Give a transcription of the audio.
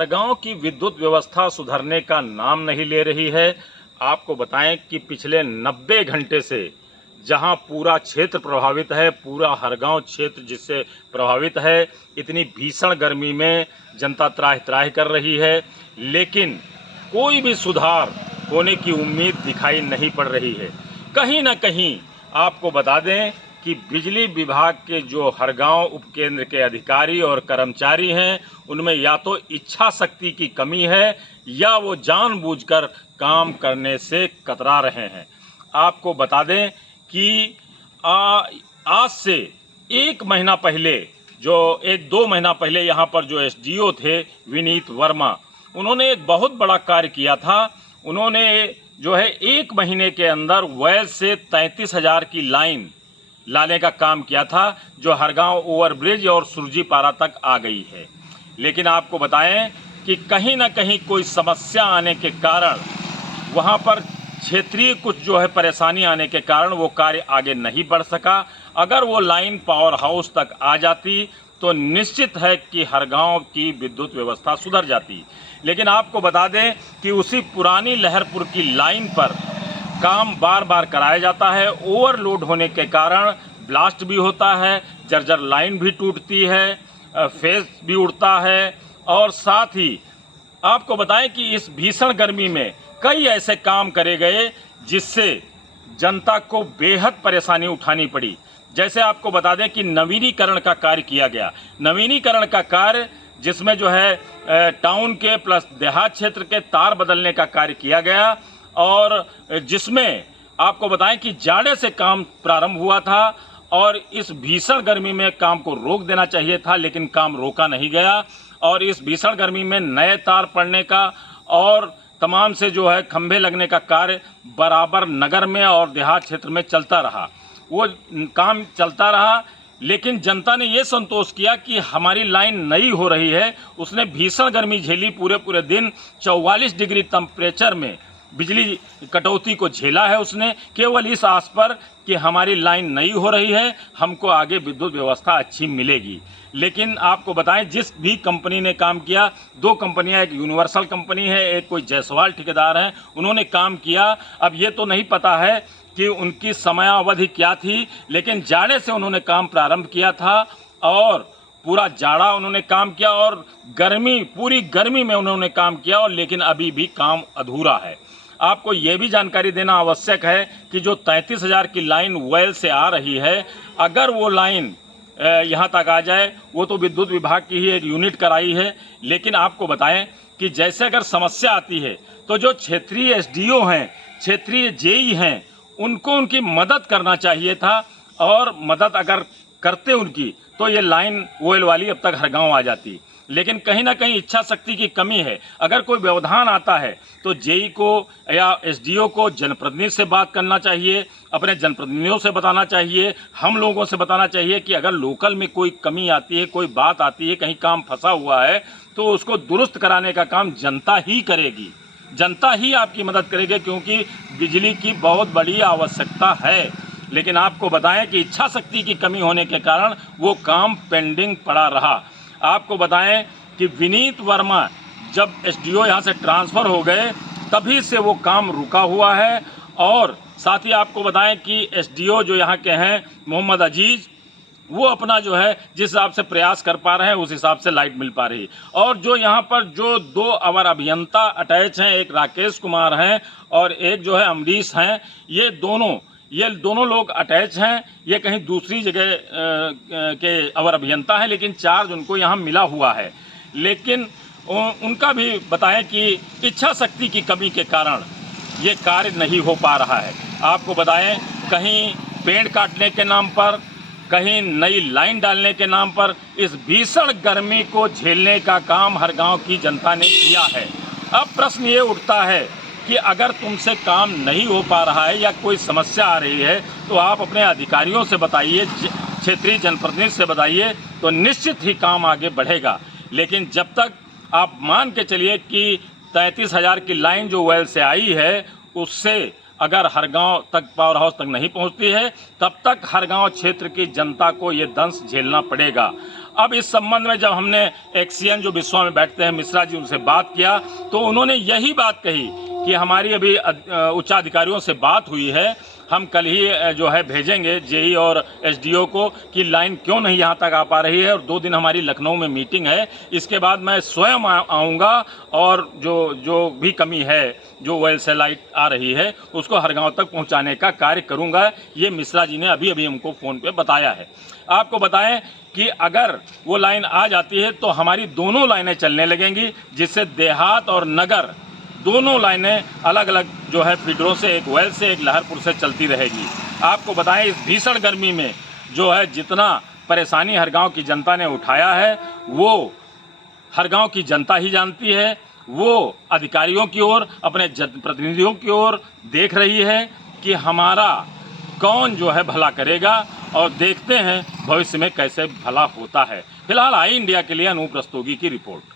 गांव की विद्युत व्यवस्था सुधरने का नाम नहीं ले रही है। आपको बताएं कि पिछले 90 घंटे से जहां पूरा क्षेत्र प्रभावित है, पूरा हरगांव क्षेत्र जिससे प्रभावित है, इतनी भीषण गर्मी में जनता त्राहि-त्राहि कर रही है, लेकिन कोई भी सुधार होने की उम्मीद दिखाई नहीं पड़ रही है। कहीं ना कहीं आपको बता दें कि बिजली विभाग के जो हरगांव उपकेंद्र के अधिकारी और कर्मचारी हैं, उनमें या तो इच्छा शक्ति की कमी है या वो जानबूझकर काम करने से कतरा रहे हैं। आपको बता दें कि आज से एक महीना पहले, जो 1-2 महीना पहले यहाँ पर जो एसडीओ थे विनीत वर्मा, उन्होंने एक बहुत बड़ा कार्य किया था। उन्होंने जो है 1 महीने के अंदर वैल से 33,000 की लाइन लाने का काम किया था, जो हरगांव ओवरब्रिज और सुरजीपारा तक आ गई है। लेकिन आपको बताएं कि कहीं ना कहीं कोई समस्या आने के कारण, वहां पर क्षेत्रीय कुछ जो है परेशानी आने के कारण वो कार्य आगे नहीं बढ़ सका। अगर वो लाइन पावर हाउस तक आ जाती तो निश्चित है कि हरगांव की विद्युत व्यवस्था सुधर जाती। लेकिन आपको बता दें कि उसी पुरानी लहरपुर की लाइन पर काम बार बार कराया जाता है। ओवरलोड होने के कारण ब्लास्ट भी होता है, जर्जर लाइन भी टूटती है, फेस भी उड़ता है। और साथ ही आपको बताएं कि इस भीषण गर्मी में कई ऐसे काम करे गए जिससे जनता को बेहद परेशानी उठानी पड़ी। जैसे आपको बता दें कि नवीनीकरण का कार्य किया गया। नवीनीकरण का कार्य जिसमें जो है टाउन के प्लस देहात क्षेत्र के तार बदलने का कार्य किया गया, और जिसमें आपको बताएं कि जाड़े से काम प्रारंभ हुआ था और इस भीषण गर्मी में काम को रोक देना चाहिए था, लेकिन काम रोका नहीं गया। और इस भीषण गर्मी में नए तार पड़ने का और तमाम से जो है खंभे लगने का कार्य बराबर नगर में और देहात क्षेत्र में चलता रहा। वो काम चलता रहा, लेकिन जनता ने ये संतोष किया कि हमारी लाइन नई हो रही है। उसने भीषण गर्मी झेली, पूरे दिन 44 डिग्री टेम्परेचर में बिजली कटौती को झेला है उसने, केवल इस आस पर कि हमारी लाइन नई हो रही है, हमको आगे विद्युत व्यवस्था अच्छी मिलेगी। लेकिन आपको बताएं, जिस भी कंपनी ने काम किया, 2 कंपनियां, एक यूनिवर्सल कंपनी है, एक कोई जायसवाल ठेकेदार हैं, उन्होंने काम किया। अब ये तो नहीं पता है कि उनकी समयावधि क्या थी, लेकिन जाड़े से उन्होंने काम प्रारंभ किया था और पूरा जाड़ा उन्होंने काम किया और गर्मी, पूरी गर्मी में उन्होंने काम किया, और लेकिन अभी भी काम अधूरा है। आपको ये भी जानकारी देना आवश्यक है कि जो 33,000 की लाइन वैल से आ रही है, अगर वो लाइन यहाँ तक आ जाए, वो तो विद्युत विभाग की ही एक यूनिट कराई है। लेकिन आपको बताएं कि जैसे अगर समस्या आती है तो जो क्षेत्रीय एसडीओ हैं, क्षेत्रीय जेई हैं, उनको उनकी मदद करना चाहिए था, और मदद अगर करते उनकी तो ये लाइन ओएल वाली अब तक हरगांव आ जाती। लेकिन कहीं ना कहीं इच्छा शक्ति की कमी है। अगर कोई व्यवधान आता है तो जेई को या एसडीओ को जनप्रतिनिधि से बात करना चाहिए, अपने जनप्रतिनिधियों से बताना चाहिए, हम लोगों से बताना चाहिए कि अगर लोकल में कोई कमी आती है, कोई बात आती है, कहीं काम फंसा हुआ है, तो उसको दुरुस्त कराने का काम जनता ही करेगी, जनता ही आपकी मदद करेगी, क्योंकि बिजली की बहुत बड़ी आवश्यकता है। लेकिन आपको बताएं कि इच्छा शक्ति की कमी होने के कारण वो काम पेंडिंग पड़ा रहा। आपको बताएं कि विनीत वर्मा जब एसडीओ यहाँ से ट्रांसफ़र हो गए, तभी से वो काम रुका हुआ है। और साथ ही आपको बताएं कि एसडीओ जो यहाँ के हैं मोहम्मद अजीज़, वो अपना जो है जिस हिसाब से प्रयास कर पा रहे हैं उस हिसाब से लाइट मिल पा रही। और जो यहाँ पर जो 2 अवर अभियंता अटैच हैं, एक राकेश कुमार हैं और एक जो है अमरीश हैं, ये दोनों लोग अटैच हैं। ये कहीं दूसरी जगह के अवर अभियंता हैं, लेकिन चार्ज उनको यहाँ मिला हुआ है। लेकिन उनका भी बताएं कि इच्छा शक्ति की कमी के कारण ये कार्य नहीं हो पा रहा है। आपको बताएं, कहीं पेड़ काटने के नाम पर, कहीं नई लाइन डालने के नाम पर इस भीषण गर्मी को झेलने का काम हरगांव की जनता ने किया है। अब प्रश्न ये उठता है कि अगर तुमसे काम नहीं हो पा रहा है या कोई समस्या आ रही है तो आप अपने अधिकारियों से बताइए, क्षेत्रीय जनप्रतिनिधि से बताइए, तो निश्चित ही काम आगे बढ़ेगा। लेकिन जब तक आप मान के चलिए कि 33,000 की लाइन जो वैल से आई है, उससे अगर हरगांव तक पावर हाउस तक नहीं पहुंचती है, तब तक हरगांव क्षेत्र की जनता को ये दंश झेलना पड़ेगा। अब इस संबंध में जब हमने एक्सियन जो विश्वा में बैठते हैं मिश्रा जी, उनसे बात किया तो उन्होंने यही बात कही कि हमारी अभी उच्चाधिकारियों से बात हुई है, हम कल ही जो है भेजेंगे जेई और एसडीओ को कि लाइन क्यों नहीं यहाँ तक आ पा रही है, और 2 दिन हमारी लखनऊ में मीटिंग है, इसके बाद मैं स्वयं आऊँगा और जो भी कमी है, जो वेल से लाइट आ रही है, उसको हर गांव तक पहुँचाने का कार्य करूँगा। ये मिश्रा जी ने अभी हमको फ़ोन पे बताया है। आपको बताएं कि अगर वो लाइन आ जाती है तो हमारी दोनों लाइनें चलने लगेंगी, जिससे देहात और नगर दोनों लाइनें अलग अलग जो है फीडरों से, एक वेल से एक लहरपुर से चलती रहेगी। आपको बताएं इस भीषण गर्मी में जो है जितना परेशानी हर गांव की जनता ने उठाया है वो हर गांव की जनता ही जानती है। वो अधिकारियों की ओर, अपने प्रतिनिधियों की ओर देख रही है कि हमारा कौन जो है भला करेगा, और देखते हैं भविष्य में कैसे भला होता है। फिलहाल आई इंडिया के लिए अनूप रस्तोगी की रिपोर्ट।